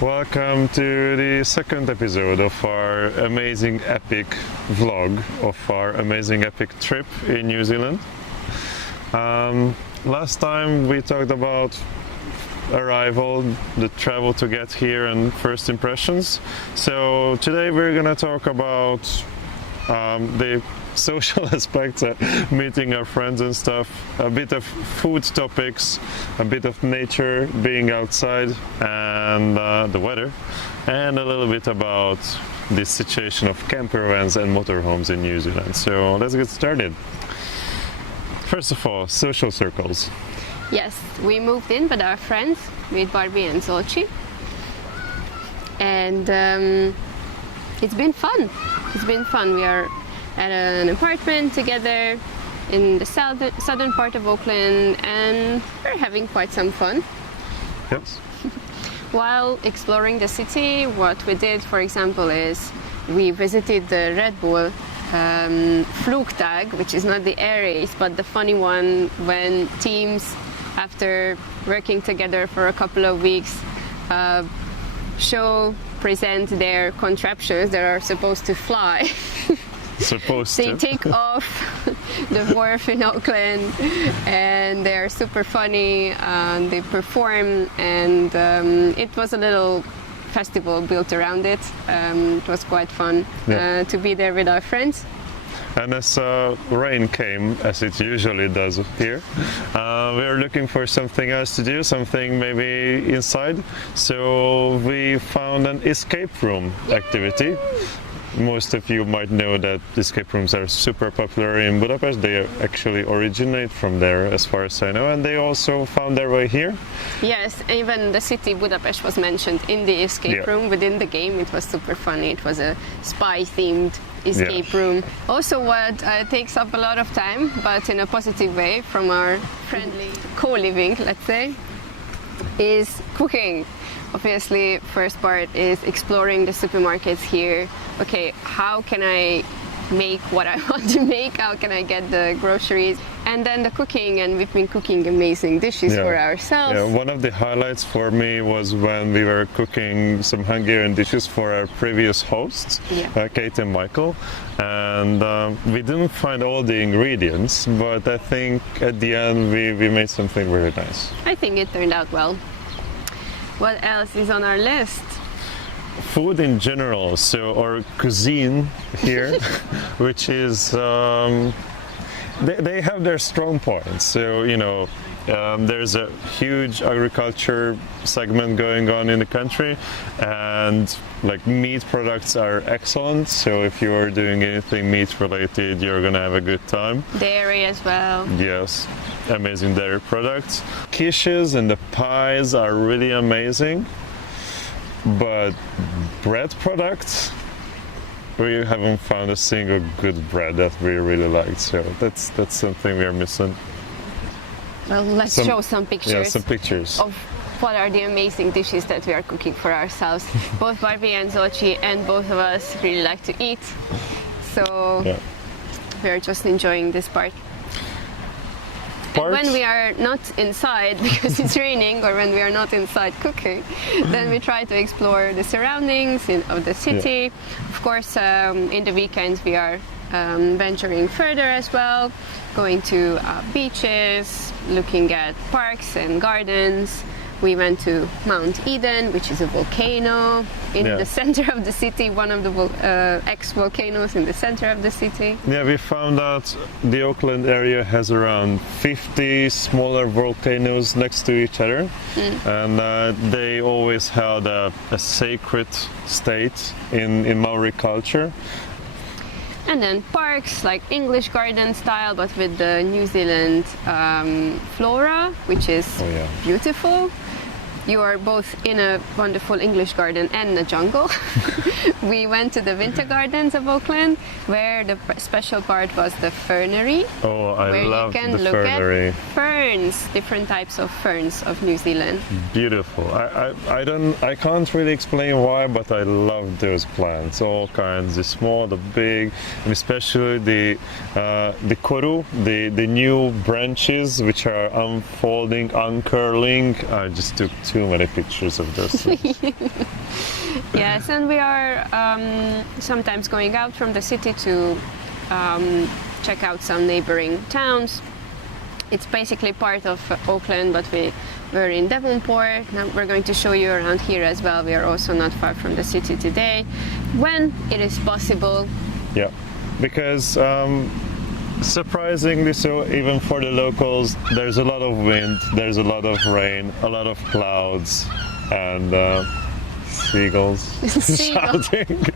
Welcome to the second episode of our amazing epic vlog of our amazing epic trip in New Zealand. Last time we talked about arrival, the travel to get here and first impressions. So today we're gonna talk about the social aspects, meeting our friends and stuff, a bit of food topics, a bit of nature, being outside, and the weather, and a little bit about the situation of camper vans and motorhomes in New Zealand. So let's get started. First of all, social circles. Yes, we moved in with our friends, with Barbie and Zolci, and it's been fun. It's been fun. We are at an apartment together in the southern part of Auckland, and we're having quite some fun. Yes. While exploring the city, what we did, for example, is we visited the Red Bull Flugtag, which is not the air race, but the funny one when teams, after working together for a couple of weeks, present their contraptions that are supposed to fly. They take off the wharf in Auckland, and they're super funny, and they perform, and it was a little festival built around it. It was quite fun to be there with our friends. And as rain came, as it usually does here, we were looking for something else to do, something maybe inside. So we found an escape room activity. Most of you might know that escape rooms are super popular in Budapest. They actually originate from there, as far as I know, and they also found their way here. Yes, even the city Budapest was mentioned in the escape room within the game. It was super funny. It was a spy-themed escape room. Also, what takes up a lot of time, but in a positive way, from our friendly co-living, let's say, is cooking. Obviously, first part is exploring the supermarkets here. Okay, how can I make what I want to make? How can I get the groceries? And then the cooking, and we've been cooking amazing dishes for ourselves. Yeah, one of the highlights for me was when we were cooking some Hungarian dishes for our previous hosts, Kate and Michael. And we didn't find all the ingredients, but I think at the end we made something very nice. I think it turned out well. What else is on our list? Food in general, so our cuisine here, which is, they have their strong points. So, you know, there's a huge agriculture segment going on in the country, and like meat products are excellent. So if you're doing anything meat related, you're gonna have a good time. Dairy as well. Yes, amazing dairy products. Quiches and the pies are really amazing. But bread products, we haven't found a single good bread that we really liked, so that's something we are missing. Well, let's show some pictures. Yeah, some pictures of what are the amazing dishes that we are cooking for ourselves. Both Barbie and Zolci and both of us really like to eat, so we're just enjoying this part. And when we are not inside because it's raining, or when we are not inside cooking, then we try to explore the surroundings of the city. Of course, in the weekends we are venturing further as well, going to beaches, looking at parks and gardens, We went to Mount Eden, which is a volcano in Yeah. the center of the city, one of the ex-volcanoes in the center of the city. Yeah, we found out the Auckland area has around 50 smaller volcanoes next to each other, and they always held a sacred state in Maori culture. And then parks like English garden style, but with the New Zealand flora, which is Oh, yeah. beautiful. You are both in a wonderful English garden and a jungle. We went to the winter gardens of Auckland, where the special part was the fernery, Oh, I where love you can the look fernery. at ferns, different types of ferns of New Zealand. Beautiful. I can't really explain why, but I love those plants. All kinds, the small, the big, and especially the koru, the new branches which are unfolding, uncurling. I just took too many pictures of those things. Yes, and we are sometimes going out from the city to check out some neighboring towns. It's basically part of Auckland, but we're in Devonport. Now we're going to show you around here as well. We are also not far from the city today, when it is possible. Yeah, because surprisingly so, even for the locals, there's a lot of wind, there's a lot of rain, a lot of clouds, and seagulls shouting.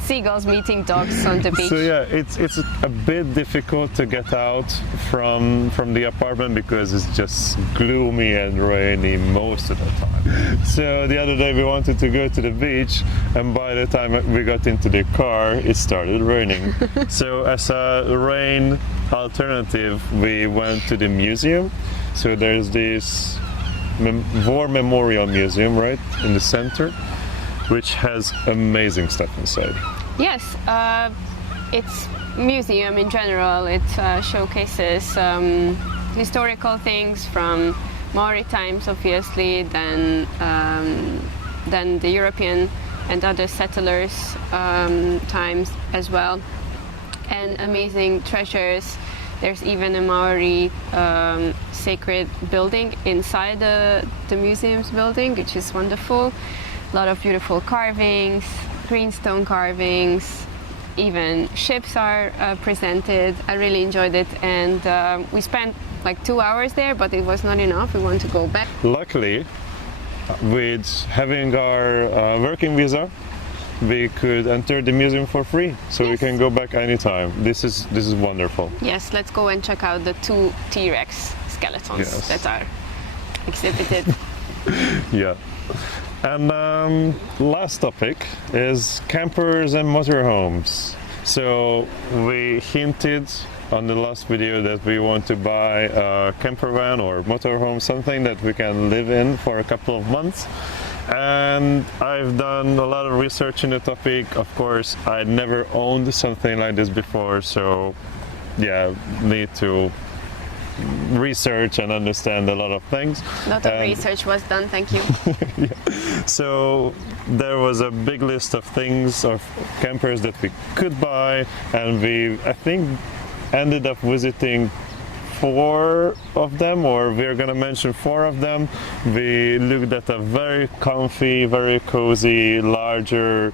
Seagulls meeting dogs on the beach. So yeah, it's a bit difficult to get out from the apartment because it's just gloomy and rainy most of the time. So the other day we wanted to go to the beach, and by the time we got into the car, it started raining. So as a rain alternative, we went to the museum. So there's this War Memorial Museum right in the center, which has amazing stuff inside. Yes, it's museum in general. It showcases historical things from Maori times, obviously, then the European and other settlers times as well, and amazing treasures. There's even a Maori sacred building inside the museum's building, which is wonderful. A lot of beautiful carvings, greenstone carvings, even ships are presented. I really enjoyed it, and we spent like 2 hours there, but it was not enough. We want to go back. Luckily, with having our working visa, we could enter the museum for free, so we Yes. can go back anytime. This is wonderful. Yes, let's go and check out the 2 T-Rex skeletons Yes. that are exhibited. Yeah. And last topic is campers and motorhomes. So we hinted on the last video that we want to buy a camper van or motorhome, something that we can live in for a couple of months. And I've done a lot of research in the topic. Of course, I never owned something like this before, so yeah, need to research and understand a lot of things. A lot of And research was done, thank you. so there was a big list of things, of campers that we could buy, and we, I think, ended up visiting 4 of them, or we're gonna mention 4 of them. We looked at a very comfy, very cozy, larger,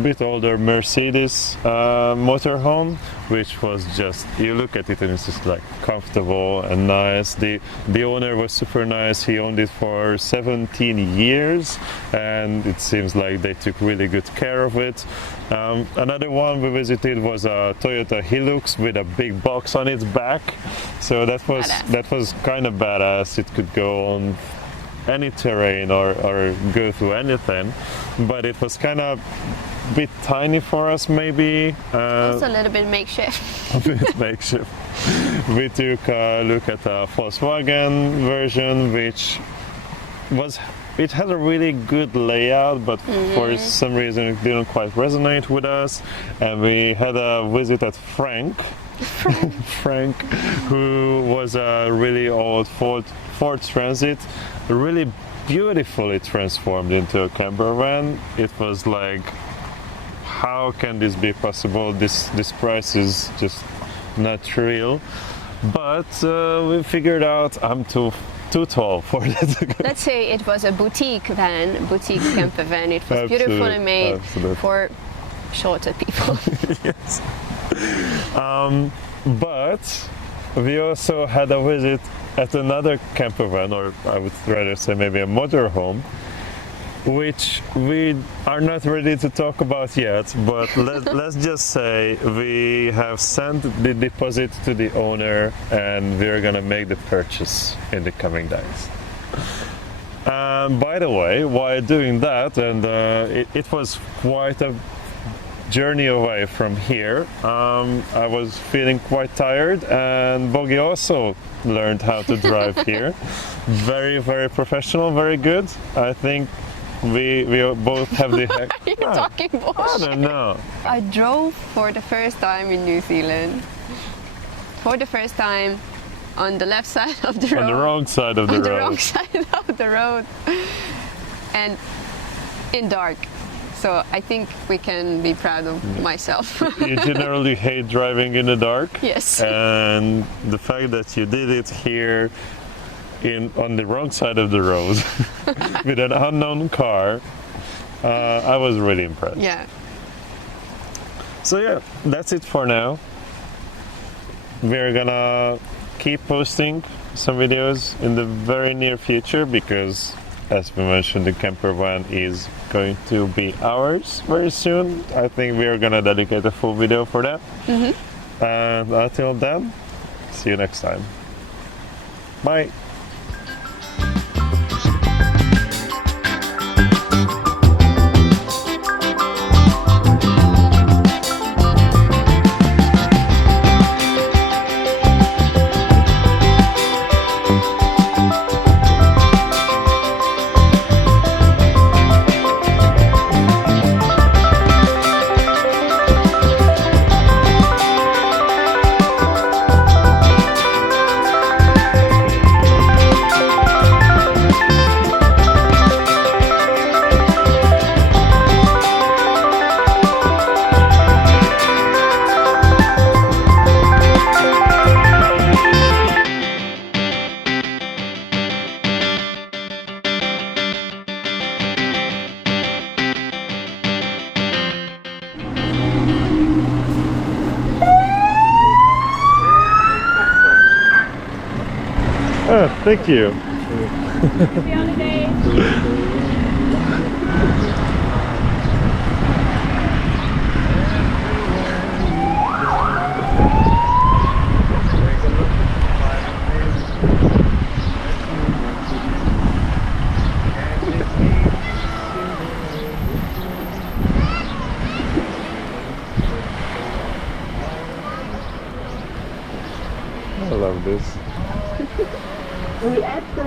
bit older Mercedes motorhome, which was just, you look at it and it's just like comfortable and nice. The owner was super nice. He owned it for 17 years, and it seems like they took really good care of it. Another one we visited was a Toyota Hilux with a big box on its back, so that was kind of badass. It could go on any terrain or go through anything, but it was kind of bit tiny for us, maybe. Also a little bit makeshift. A bit makeshift. We took a look at a Volkswagen version, which it had a really good layout, but for some reason it didn't quite resonate with us. And we had a visit at Frank, who was a really old Ford Transit, really beautifully transformed into a camper van. It was like, how can this be possible? This price is just not real. But we figured out I'm too too tall for that. Let's say it was a boutique camper van. It was beautifully made for shorter people. Yes. But we also had a visit at another camper van, or I would rather say maybe a motorhome, which we are not ready to talk about yet, but let's just say we have sent the deposit to the owner and we're gonna make the purchase in the coming days. By the way, while doing that, and it was quite a journey away from here, I was feeling quite tired, and Bogi also learned how to drive here. Very, very professional, very good. I think we both have the Are you talking bullshit? I don't know. I drove for the first time in New Zealand. For the first time on the left side of the road. On the wrong side of the on road. the wrong side of the road. And in dark. So I think we can be proud of myself. You generally hate driving in the dark. Yes. And the fact that you did it here on the wrong side of the road with an unknown car, I was really impressed. Yeah. So yeah, that's it for now. We're gonna keep posting some videos in the very near future because, as we mentioned, the camper van is going to be ours very soon. I think we are gonna dedicate a full video for that. Mm-hmm. And until then, see you next time. Bye. Oh, thank you. Happy holidays. I love this. We at the